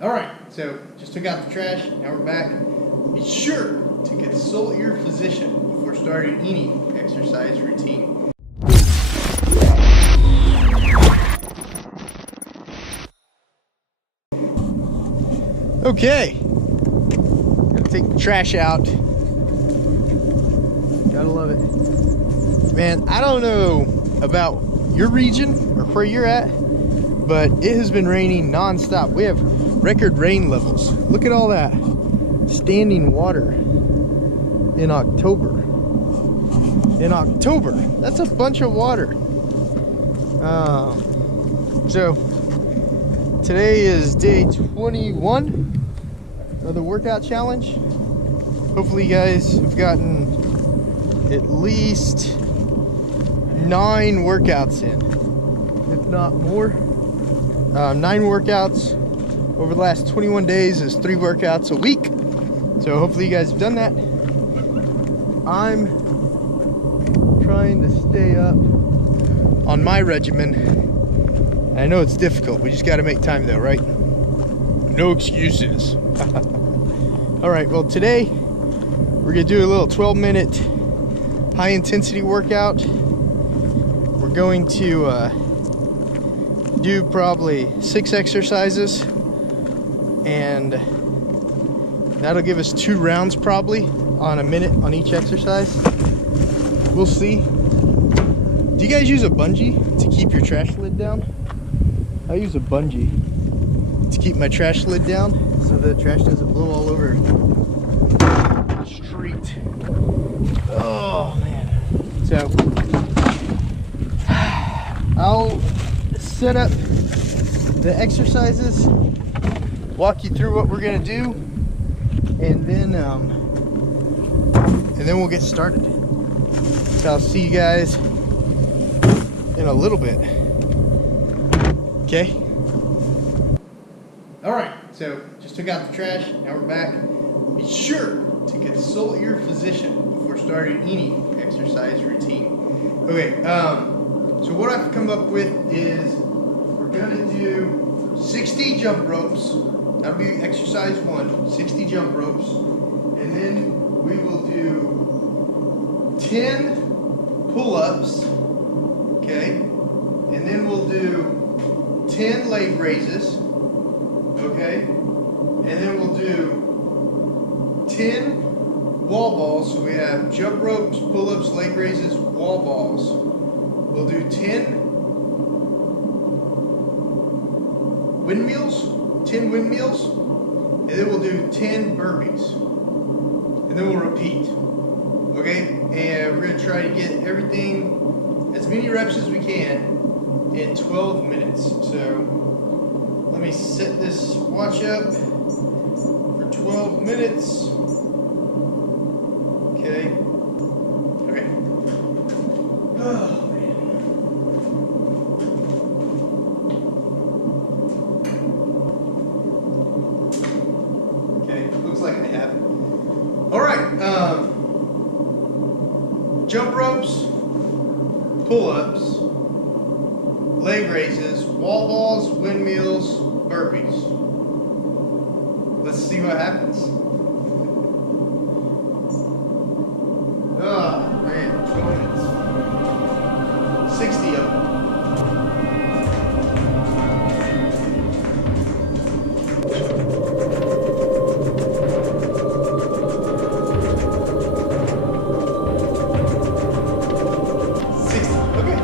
Alright, so just took out the trash, now we're back. Be sure to consult your physician before starting any exercise routine. Okay, gotta take the trash out. Gotta love it. Man, I don't know about your region or where you're at, but it has been raining non-stop. We have record rain levels. Look at all that standing water in October. That's a bunch of water. So today is day 21 of the workout challenge. Hopefully you guys have gotten at least 9 workouts in, if not more. 9 workouts over the last 21 days is 3 workouts a week. So hopefully you guys have done that. I'm trying to stay up on my regimen. I know it's difficult. We just got to make time though, right? No excuses. All right, well today we're gonna do a little 12-minute high intensity workout. We're going to do probably 6 exercises, and that'll give us 2 rounds probably on a minute on each exercise. We'll see. Do you guys use a bungee to keep your trash lid down? I use a bungee to keep my trash lid down so the trash doesn't blow all over the street. Oh man. So I'll set up the exercises, walk you through what we're gonna do, and then we'll get started. So I'll see you guys in a little bit. Okay. All right. So just took out the trash. Now we're back. Be sure to consult your physician before starting any exercise routine. Okay. So what I've come up with is we're gonna do 60 jump ropes. That'll be exercise 1, 60 jump ropes. And then we will do 10 pull-ups, okay? And then we'll do 10 leg raises, okay? And then we'll do 10 wall balls. So we have jump ropes, pull-ups, leg raises, wall balls. We'll do 10 windmills, 10 windmills, and then we'll do 10 burpees, and then we'll repeat, okay? And we're gonna try to get everything, as many reps as we can, in 12 minutes. So let me set this watch up for 12 minutes. Okay. Okay. Oh. Jump ropes, pull-ups, leg raises, wall balls, windmills, burpees. Let's see what happens. Oh man, 12 minutes. 60 of them. Okay.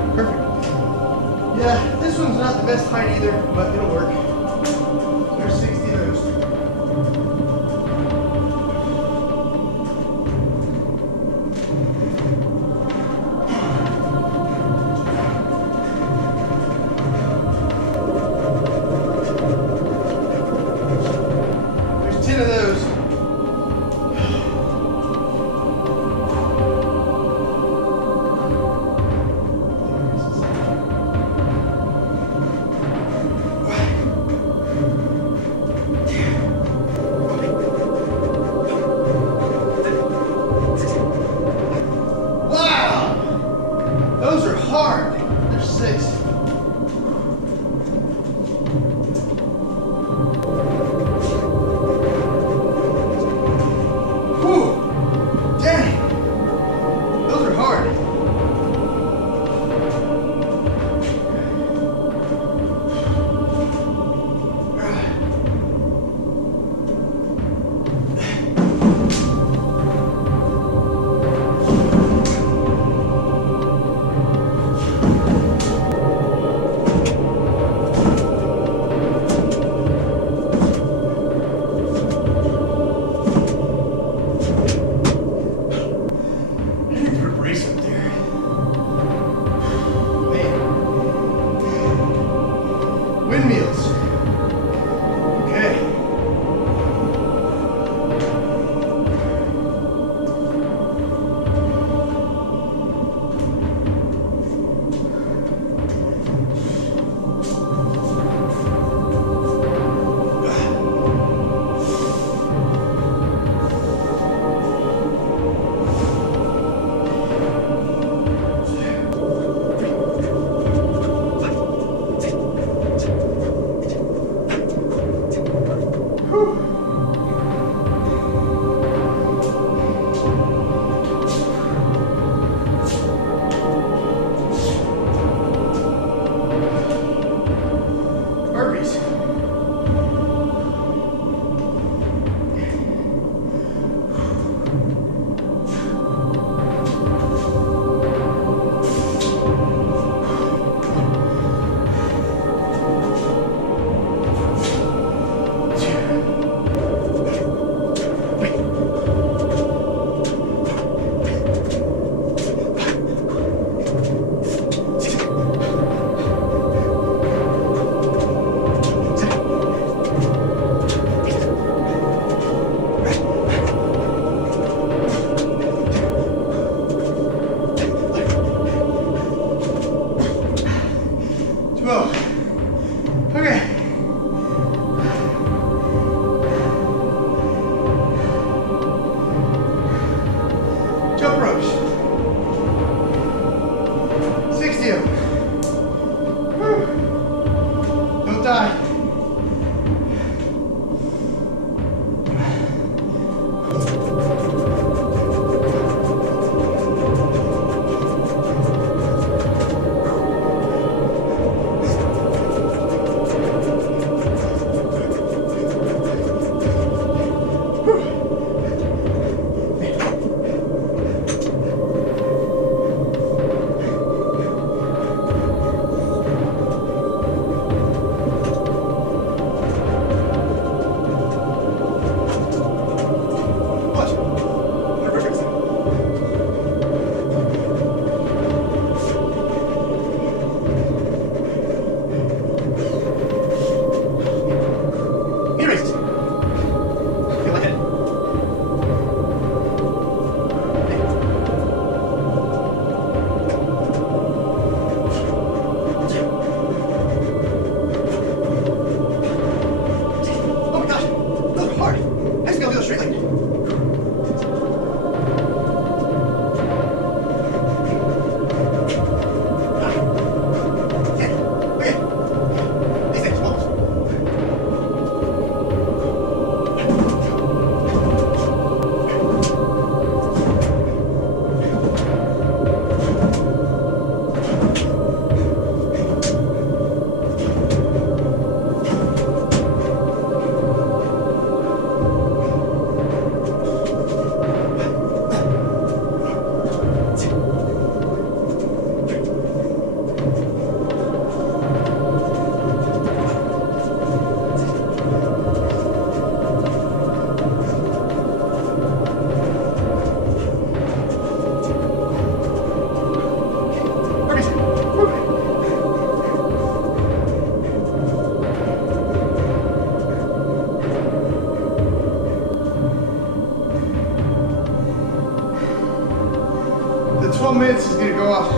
12 minutes is gonna go off.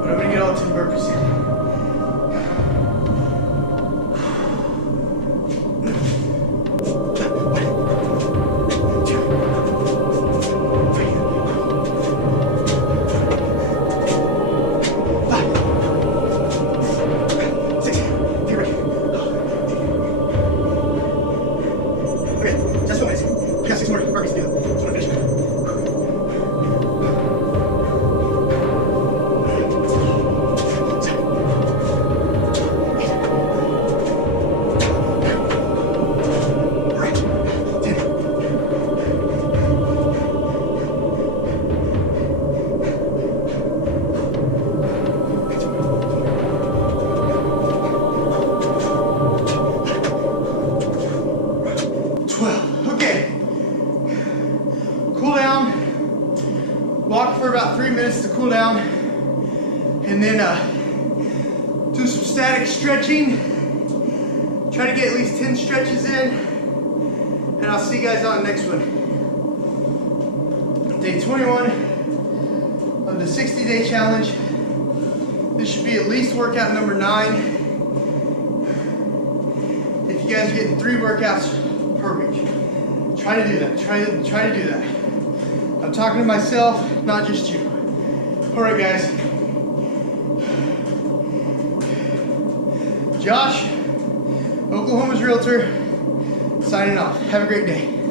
But I'm gonna get all 10 burpees in. Walk for about 3 minutes to cool down, and then do some static stretching. Try to get at least 10 stretches in, and I'll see you guys on the next one. Day 21 of the 60-day challenge. This should be at least workout number 9. If you guys are getting 3 workouts per week, try to do that. Try to do that. I'm talking to myself, not just you. All right, guys. Josh, Oklahoma's Realtor, signing off. Have a great day.